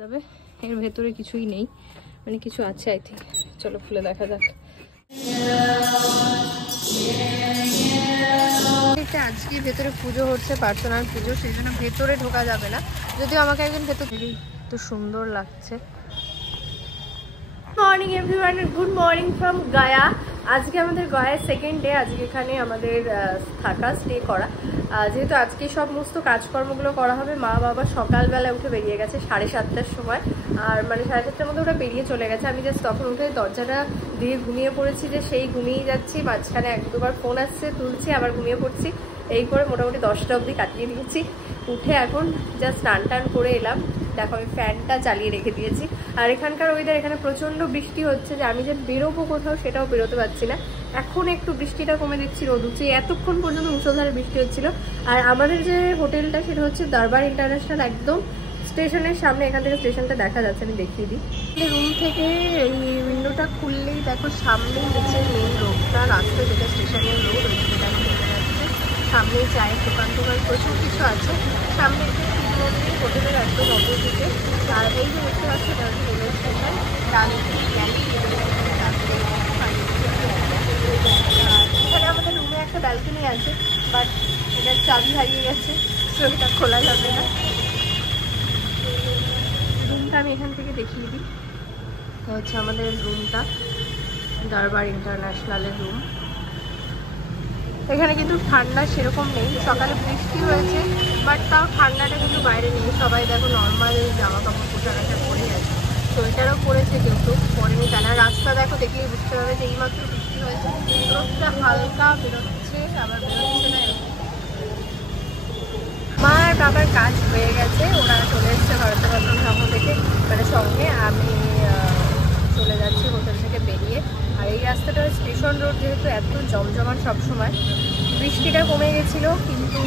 যাবে এর ভেতরে কিছুই নেই, মানে কিছু আছে আই থিঙ্ক। চলো খুলে দেখা যাক। আজকে ভেতরে পুজো হচ্ছে, পার্সোনাল পুজো, সেই জন্য ভেতরে ঢোকা যাবে না, যদিও আমাকে একজন ভেতরে তো সুন্দর লাগছে। Morning everyone, good morning from Gaya. আজকে আমাদের গয়ার সেকেন্ড ডে। আজকে এখানে আমাদের থাকা, স্টে করা। যেহেতু আজকে সমস্ত কাজকর্মগুলো করা হবে, মা বাবা সকালবেলা উঠে বেরিয়ে গেছে 7:30টার সময়, আর মানে 7:30টার মধ্যে ওরা বেরিয়ে চলে গেছে। আমি জাস্ট তখন উঠে দরজাটা দিয়ে ঘুমিয়ে পড়েছি, যে সেই ঘুমিয়ে যাচ্ছি, মাঝখানে 1-2বার ফোন আসছে, তুলছি, আবার ঘুমিয়ে পড়ছি, এই করে মোটামুটি 10টা অবধি কাটিয়ে দিয়েছি। উঠে এখন জাস্ট স্নান টান করে এলাম। দেখো আমি ফ্যানটা চালিয়ে রেখে দিয়েছি। আর এখানকার ওয়েদার, এখানে প্রচণ্ড বৃষ্টি হচ্ছে, যে আমি যে বেরোবো কোথাও সেটাও বেরোতে পারছি না। এখন একটু বৃষ্টিটা কমে দেখছি, রোদ উঠছে। এতক্ষণ পর্যন্ত মুষলধারে বৃষ্টি হচ্ছিল। আর আমাদের যে হোটেলটা সেটা হচ্ছে দরবার ইন্টারন্যাশনাল, একদম স্টেশনের সামনে। এখান থেকে স্টেশনটা দেখা যাচ্ছে, আমি দেখিয়ে দিই। রুম থেকে এই উইন্ডোটা খুললেই দেখো সামনেই হচ্ছে মেন রোডটা, রাস্তা যেটা স্টেশনের রোড, ওইদিকে দেখা যাচ্ছে। সামনে চায়ের দোকান টোকান প্রচুর কিছু আছে। সামনে হোটেলের একদম অপোজিটে। আর এই যে দেখতে পাচ্ছি এটা হচ্ছে রেলওয়ে স্টেশন, এখানে আমাদের রুমে একটা ব্যালকনি আছে, বাট এটার চাবি হারিয়ে গেছে, তো এটা খোলা যাবে না। রুমটা আমি এখান থেকে দেখিয়ে দিই। এটা হচ্ছে আমাদের রুমটা, দরবার ইন্টারন্যাশনালের রুম। এখানে কিন্তু ঠান্ডা সেরকম নেই, সকালে বৃষ্টি হয়েছে, বাট তাও ঠান্ডাটা কিন্তু বাইরে নেই। সবাই দেখো নর্মাল জামা কাপড় পোশাক আশাক পরেই আছে, সোয়েটারও পরেছে, কেউ কেউ পরেনি। কেন রাস্তা দেখো, দেখলেই বুঝতে পারবে যে এইমাত্র বৃষ্টি হয়েছে। রোদটা হালকা বেরোচ্ছে, আবার বেরোচ্ছে না। মা আর বাবার কাজ হয়ে গেছে, ওরা চলে এসছে ভারত সেবাশ্রম সংঘ থেকে, মানে সঙ্গে। আমি চলে যাচ্ছি হোটেল থেকে বেরিয়ে। আর এই রাস্তাটা স্টেশন রোড, যেহেতু এত জমজমাট সবসময়। বৃষ্টিটা কমে গেছিলো, কিন্তু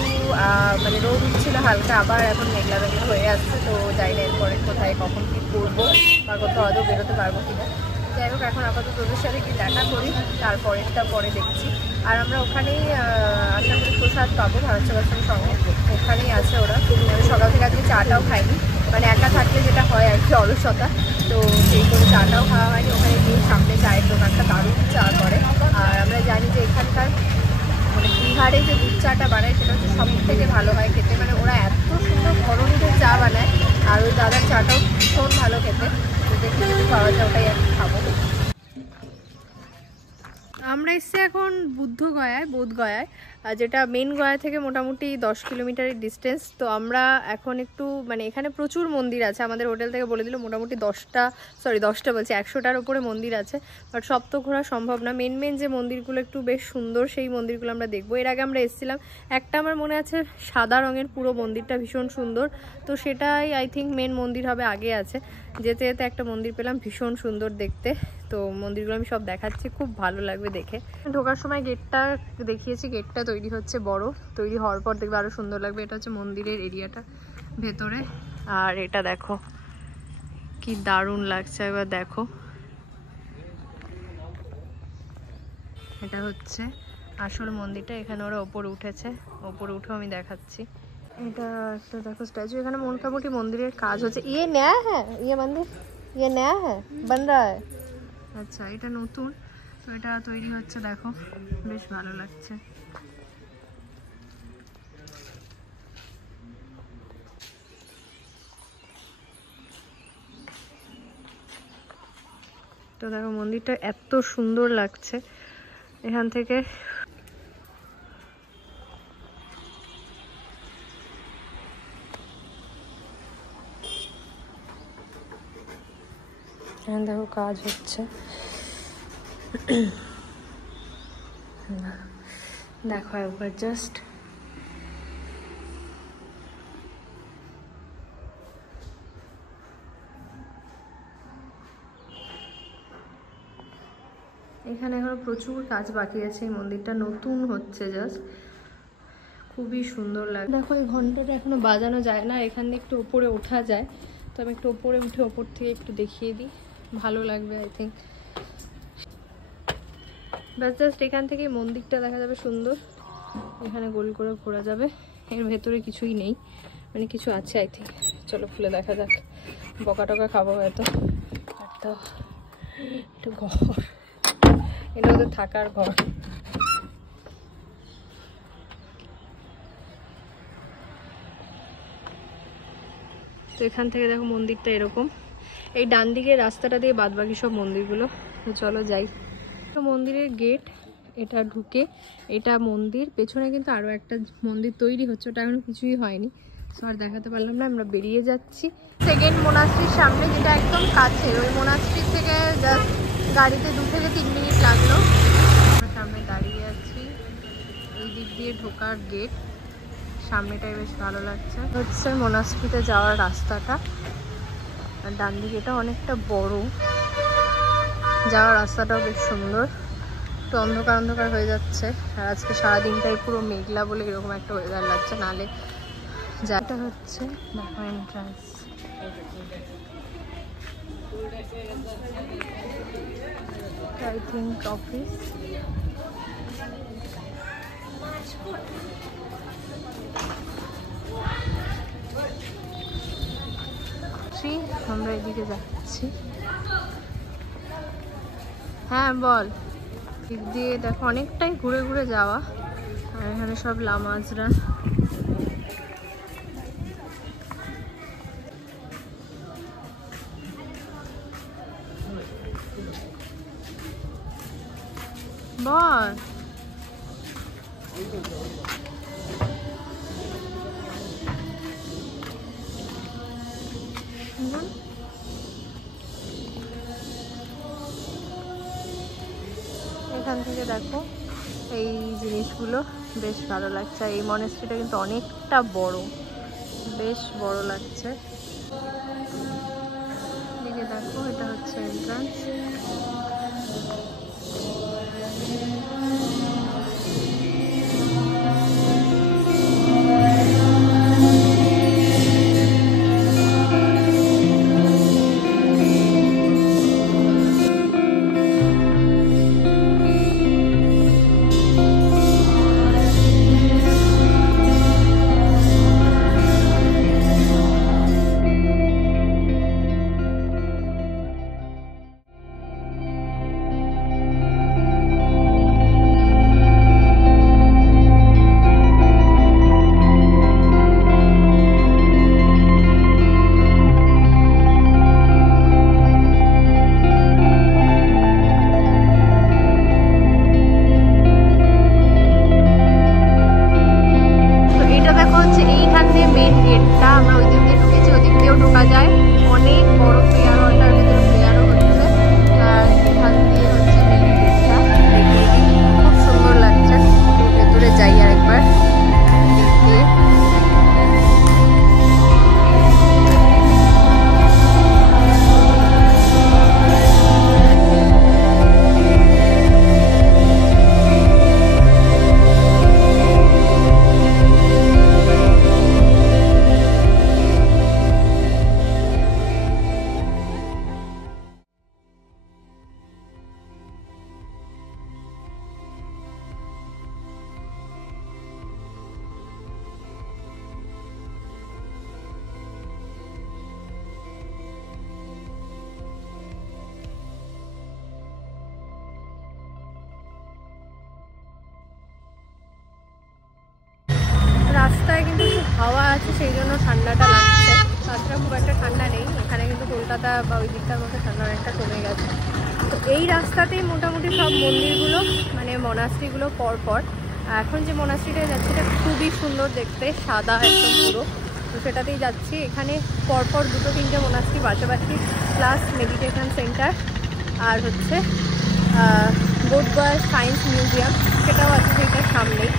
মানে রোদ উঠছিল হালকা, আবার এখন মেঘলা মেঘলা হয়ে আসছে। তো যাই না এরপরে কোথায় কখন কী করবো, বা কোথাও আদৌ বেরোতে পারবো কিনা। যাই হোক, এখন আপাতত ওদের সাথে কি দেখা করি, তারপরেরটা পরে দেখছি। আর আমরা ওখানেই আশা করি প্রসাদ পাবো, ভারত সেবাশ্রম সঙ্গে ওখানেই আছে ওরা। আমি সকাল থেকে আজকে চাটাও খাইনি, মানে একা থাকলে যেটা হয় আর কি, অলসতা। তো সেই করে চাটাও খাওয়া হয়নি। ওখানে গিয়ে সামনে চায়ের দোকানটা দারুণ চা করে। আর আমরা জানি যে এখানকার মানে বিহারে যে দুধ চাটা বানায় সেটা হচ্ছে সব থেকে ভালো হয় খেতে। মানে ওরা এত সুন্দর ঘরনিতে চা বানায়, আর ওই দাদার চাটাও ভীষণ ভালো খেতে। দেখি যদি পাওয়া যায় ওটাই আর খাবো। আমরা এসছি এখন বোধগয়ায়, যেটা মেন গয়া থেকে মোটামুটি 10 কিলোমিটারের ডিস্টেন্স। তো আমরা এখন একটু মানে এখানে প্রচুর মন্দির আছে, আমাদের হোটেল থেকে বলে দিল মোটামুটি 10টা বলছি 100টার উপরে মন্দির আছে, বাট সব তো ঘোরা সম্ভব না। মেন যে মন্দিরগুলো একটু বেশ সুন্দর, সেই মন্দিরগুলো আমরা দেখবো। এর আগে আমরা এসেছিলাম একটা, আমার মনে আছে সাদা রঙের পুরো মন্দিরটা ভীষণ সুন্দর, তো সেটাই আই থিঙ্ক মেন মন্দির হবে। আগে আছে, যেতে যেতে একটা মন্দির পেলাম ভীষণ সুন্দর দেখতে। তো মন্দিরগুলো আমি সব দেখাচ্ছি, খুব ভালো লাগবে দেখে। ঢোকার সময় গেটটা দেখিয়েছি, গেটটা তৈরি হচ্ছে, বড় তৈরি হওয়ার পর দেখবে আরো সুন্দর লাগবে। এটা হচ্ছে মন্দিরের এরিয়াটা ভেতরে। আর এটা দেখো কি দারুণ লাগছে, এবার দেখো। এটা হচ্ছে আসল মন্দিরটা, এখানে ওরা ওপরে উঠেছে, ওপরে উঠেও আমি দেখাচ্ছি। এটা একটা দেখো স্ট্যাচু। এখানে মোটামুটি মন্দিরের কাজ হচ্ছে। ইয়ে নয়া হ্যাঁ, ইয়ে মন্দির ইয়ে নয়া হ্যাঁ, বন রা হ্যায়। আচ্ছা, এটা নতুন, তো এটা তৈরি হচ্ছে, দেখো বেশ ভালো লাগছে। তো দেখো মন্দিরটা এত সুন্দর লাগছে এখান থেকে। এখানে দেখো কাজ হচ্ছে, দেখো একবার জাস্ট। এখানে এখনো প্রচুর কাজ বাকি আছে, এই মন্দিরটা নতুন হচ্ছে জাস্ট, খুবই সুন্দর লাগে। দেখো এই ঘন্টাটা এখনো বাজানো যায় না, এখানে একটু ওপরে ওঠা যায়, তো আমি একটু ওপরে উঠে ওপর থেকে একটু দেখিয়ে দিই, ভালো লাগবে আই থিঙ্ক। ব্যাস জাস্ট এখান থেকে মন্দিরটা দেখা যাবে সুন্দর, এখানে গোল করে ঘোরা যাবে। এর ভেতরে কিছুই নেই, মানে কিছু আছে আই থিঙ্ক। চলো খুলে দেখা যাক। বকা টকা খাবো হয়তো। তো এটা ঘর, এটা ওদের থাকার ঘর। তো এখান থেকে দেখো মন্দিরটা এরকম, এই ডান দিকের রাস্তাটা দিয়ে বাদবাকি সব মন্দিরগুলো। তো চলো যাই। তো মন্দিরের গেট এটা, ঢুকে এটা মন্দির, পেছনে কিন্তু আরও একটা মন্দির তৈরি হচ্ছে, ওটা এখনো কিছুই হয়নি, সো আর দেখাতে পারলাম না। আমরা বেরিয়ে যাচ্ছি সেকেন্ড মোনাস্ট্রির সামনে, যেটা একদম কাছে। ওই মোনাস্ট্রি থেকে জাস্ট গাড়িতে 2 থেকে 3 মিনিট লাগলো। আমরা সামনে দাঁড়িয়ে আছি, এই দিক দিয়ে ঢোকার গেট, সামনেটাই বেশ ভালো লাগছে। হচ্ছে মোনাস্ট্রিতে যাওয়ার রাস্তাটা, আর ডান দিকে এটা অনেকটা বড়, যাওয়ার রাস্তাটাও বেশ সুন্দর। একটু অন্ধকার অন্ধকার হয়ে যাচ্ছে, আর আজকে সারাদিনটাই পুরো মেঘলা বলে এরকম একটা ওয়েদার লাগছে, নালে যাটা হচ্ছে দেখো এন্ট্রান্স। I think office. আমরা এদিকে যাচ্ছি। হ্যাঁ বল। দিক দিয়ে দেখো অনেকটাই ঘুরে ঘুরে যাওয়া, আর এখানে সব লামাজরা। বল। এখান থেকে দেখো এই জিনিসগুলো বেশ ভালো লাগছে। এই মনেস্ট্রিটা কিন্তু অনেকটা বড়, বেশ বড় লাগছে। এদিকে দেখো এটা হচ্ছে এন্ট্রান্স। রাস্তায় কিন্তু খুব হাওয়া আছে, সেই জন্য ঠান্ডাটা লাগছে। তাছাড়া খুব একটা ঠান্ডা নেই এখানে, কিন্তু কলকাতা বা ওই দিকটার মধ্যে ঠান্ডা অনেকটা কমে গেছে। তো এই রাস্তাতেই মোটামুটি সব মন্দিরগুলো, মানে মনাস্ট্রিগুলো পরপর। এখন যে মনাস্ট্রিটায় যাচ্ছি এটা খুবই সুন্দর দেখতে, সাদা একদম পুরো। তো সেটাতেই যাচ্ছি। এখানে পরপর 2-3টে মনাস্ট্রি পাশাপাশি, প্লাস মেডিটেশন সেন্টার, আর হচ্ছে বোধগয়া সায়েন্স মিউজিয়াম, সেটাও আছে সেইটার সামনেই।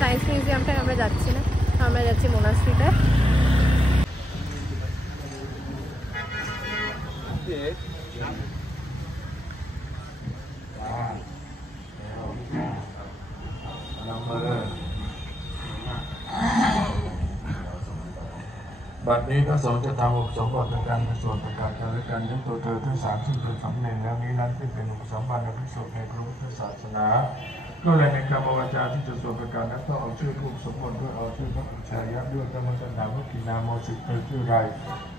সায়েন্স মিউজিয়ামটায় আমরা যাচ্ছি না, আমরা যাচ্ছি মোনাস্ট্রিটায়।บัดนี้พระสงฆ์จะทำอุปสมบทในการประสูติประกาศกันและกันทั้งตัวเธอทั้งสามซึ่งเป็นสำเร็จแล้วนี้นั้นที่เป็นอุปสมบทในพิสุในพระพุทธศาสนา ก็เลยในกรรมวาจาที่จะสวดประการนั้นต้องเอาชื่อผู้สมบูรณ์ด้วยเอาชื่อพระอุชัยยักษ์ด้วยกรรมสนามวิกินาโมสิเป็นชื่อไร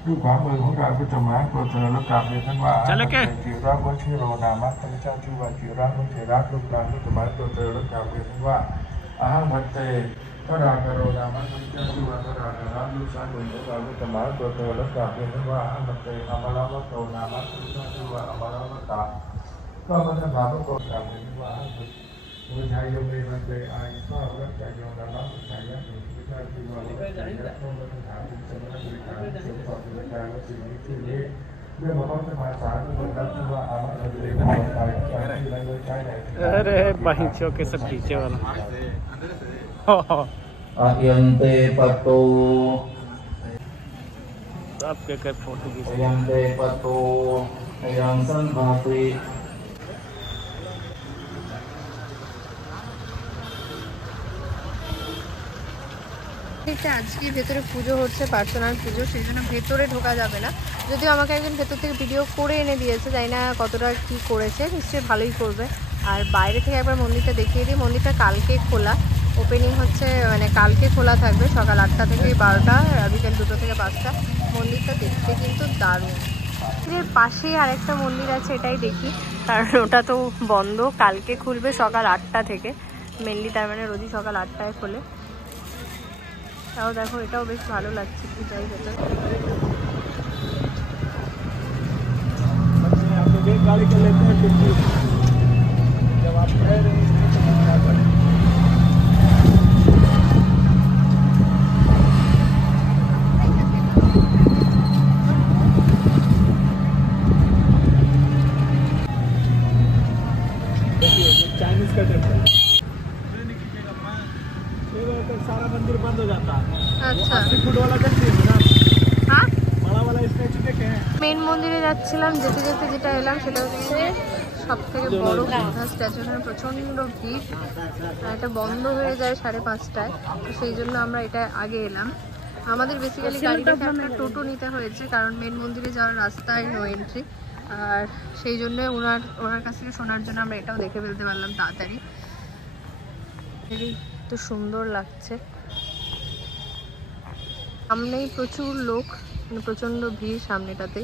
ด้วยความมือของเราก็จะมาโปรดเธอแล้วกราบเรียนท่านว่าจิระวชิโรนามะพระเจ้าชื่อว่าจิระวชิระลูกหลานก็จะมาโปรดเธอแล้วกราบเรียนท่านว่าอาหังพันเตพระราชโรนามะพระเจ้าชื่อว่าพระราชาลูกสาวบุญของเราก็จะมาโปรดเธอแล้วกราบเรียนท่านว่าอาหังพันเตอมรวัตโตนามะพระเจ้าชื่อว่าอมรวัตตาก็พระธรรมพระโกศลเรียนว่าวิชายโยมในมันเป็นอายุก็รักใจโยมรับวิชายยักษ์วิชาที่ว่ารักใจยักษ์ต้องมาถามถึงสมณะบริการเสริมต่อกิจการและสิ่งนี้ที่นี้เรื่องของสมาสารทุกคนรับที่ว่าอามาเราจะได้ทำไปที่ไรเลยใช้ไหน अरे बहिंचो के सब पीछे वाला अयन्ते पतो आपके कर फोटो खींच अयन्ते पतो अयं संभाति আজকে ভেতরে পুজো হচ্ছে, পার্সোনাল পুজো, সেই জন্য ভেতরে ঢোকা যাবে না। যদিও আমাকে একজন ভেতর থেকে ভিডিও করে এনে দিয়েছে, জানি না কতটা কি করেছে, নিশ্চয়ই ভালোই করবে। আর বাইরে থেকে একবার মন্দিরটা দেখিয়ে দিই। মন্দিরটা কালকে খোলা, ওপেনিং হচ্ছে, মানে কালকে খোলা থাকবে সকাল 8টা থেকে 12টা, বিকেল 2টো থেকে 5টা। মন্দিরটা দেখতে কিন্তু দারুণ। এর পাশেই আরেকটা মন্দির আছে, এটাই দেখি, কারণ ওটা তো বন্ধ, কালকে খুলবে সকাল 8টা থেকে। মেনলি তার মানে রোজই সকাল 8টায় খোলে। তাও দেখো, এটাও বেশ ভালো লাগছে, একটু যাই ভেতরে। गाड़ी कर लेते हैं जब आप कह रहे हैं क्या करें चाइनीज का टेम्पल सारा मंदिर बंद हो जाता है। আচ্ছা, फूड वाला देखिए ना, হ্যাঁ, बड़ा वाला स्टैचू देखे हैं। মেন মন্দিরে যাচ্ছিলাম, যেতে যেতে যেটা এলাম সেটা হচ্ছে সব থেকে বড় বুদ্ধা স্ট্যাচু। এখানে প্রচণ্ড ভিড়, এটা বন্ধ হয়ে যায় 5:30টায়, তো সেই জন্য আমরা এটা আগে এলাম। আমাদের বেসিক্যালি গাড়ি দেখে একটা টোটো নিতে হয়েছে, কারণ মেন মন্দিরে যাওয়ার রাস্তায় নো এন্ট্রি, আর সেই জন্য ওনার কাছ থেকে শোনার জন্য আমরা এটাও দেখে ফেলতে পারলাম তাড়াতাড়ি। তো সুন্দর লাগছে, সামনেই প্রচুর লোক, মানে প্রচণ্ড ভিড় সামনেটাতে।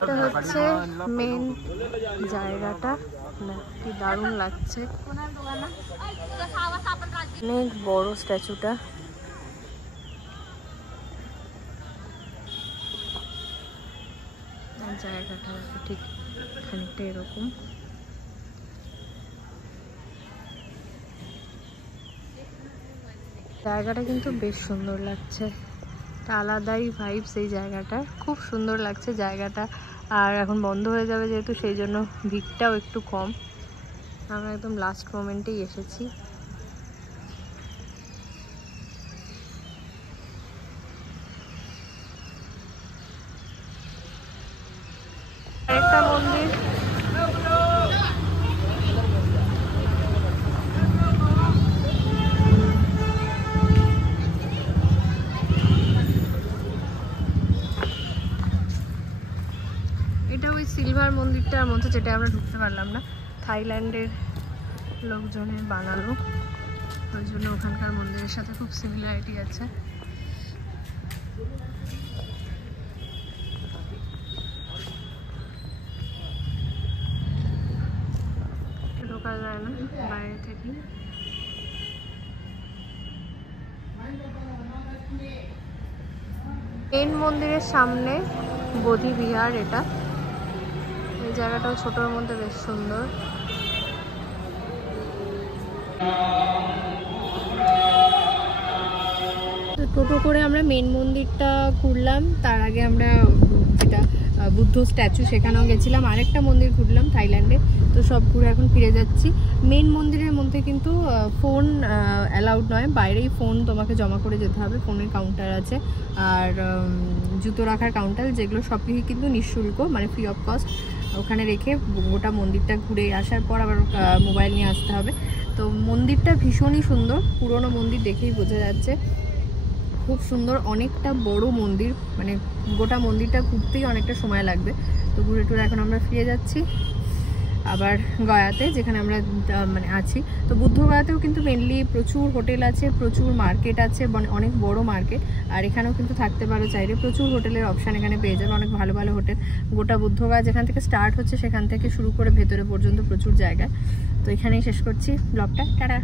এটা হচ্ছে মেন জায়গাটা, কি দারুণ লাগছে, অনেক বড় স্ট্যাচুটা। জায়গাটা ঠিক খানিকটা এরকম। জায়গাটা কিন্তু বেশ সুন্দর লাগছে, একটা আলাদাই ভাইবস এই জায়গাটা, খুব সুন্দর লাগছে জায়গাটা। আর এখন বন্ধ হয়ে যাবে যেহেতু, সেই জন্য ভিড়টাও একটু কম। আমরা একদম লাস্ট মোমেন্টেই এসেছি। আরেকটা মন্দির, এটা ওই সিলভার মন্দিরটার মধ্যে, যেটা আমরা ঢুকতে পারলাম না, থাইল্যান্ডের লোকজনের বানানো, ওই জন্য ওখানকার মন্দিরের সাথে খুব সিমিলারিটি আছে। ঢোকা যায় না বাইরে থেকে। মেন মন্দিরের সামনে বোধি বিহার, এটা, এই জায়গাটাও ছোটোর মধ্যে বেশ সুন্দর। টোটো করে আমরা মেন মন্দিরটা ঘুরলাম, তার আগে আমরা যেটা বুদ্ধ স্ট্যাচু সেখানেও গেছিলাম, আরেকটা মন্দির ঘুরলাম থাইল্যান্ডে। তো সব ঘুরে এখন ফিরে যাচ্ছি। মেন মন্দিরের মধ্যে কিন্তু ফোন অ্যালাউড নয়, বাইরেই ফোন তোমাকে জমা করে যেতে হবে, ফোনের কাউন্টার আছে, আর জুতো রাখার কাউন্টার, যেগুলো সব কিছু কিন্তু নিঃশুল্ক, মানে ফ্রি অফ কস্ট। ওখানে রেখে গোটা মন্দিরটা ঘুরে আসার পর আবার মোবাইল নিয়ে আসতে হবে। তো মন্দিরটা ভীষণই সুন্দর, পুরনো মন্দির দেখেই বোঝা যাচ্ছে, খুব সুন্দর, অনেকটা বড় মন্দির, মানে গোটা মন্দিরটা ঘুরতেই অনেকটা সময় লাগবে। তো ঘুরে টুরে এখন আমরা ফিরে যাচ্ছি আবার গয়াতে, যেখানে আমরা মানে আছি। তো বুদ্ধগয়াতেও কিন্তু মেনলি প্রচুর হোটেল আছে, প্রচুর মার্কেট আছে, অনেক বড় মার্কেট। আর এখানেও কিন্তু থাকতে পারো চাইলে, প্রচুর হোটেলের অপশান এখানে পেয়ে যাবে, অনেক ভালো ভালো হোটেল। গোটা বুদ্ধগয়া যেখান থেকে স্টার্ট হচ্ছে সেখান থেকে শুরু করে ভেতরে পর্যন্ত প্রচুর জায়গায়। তো এখানেই শেষ করছি ব্লগটা, টাটা।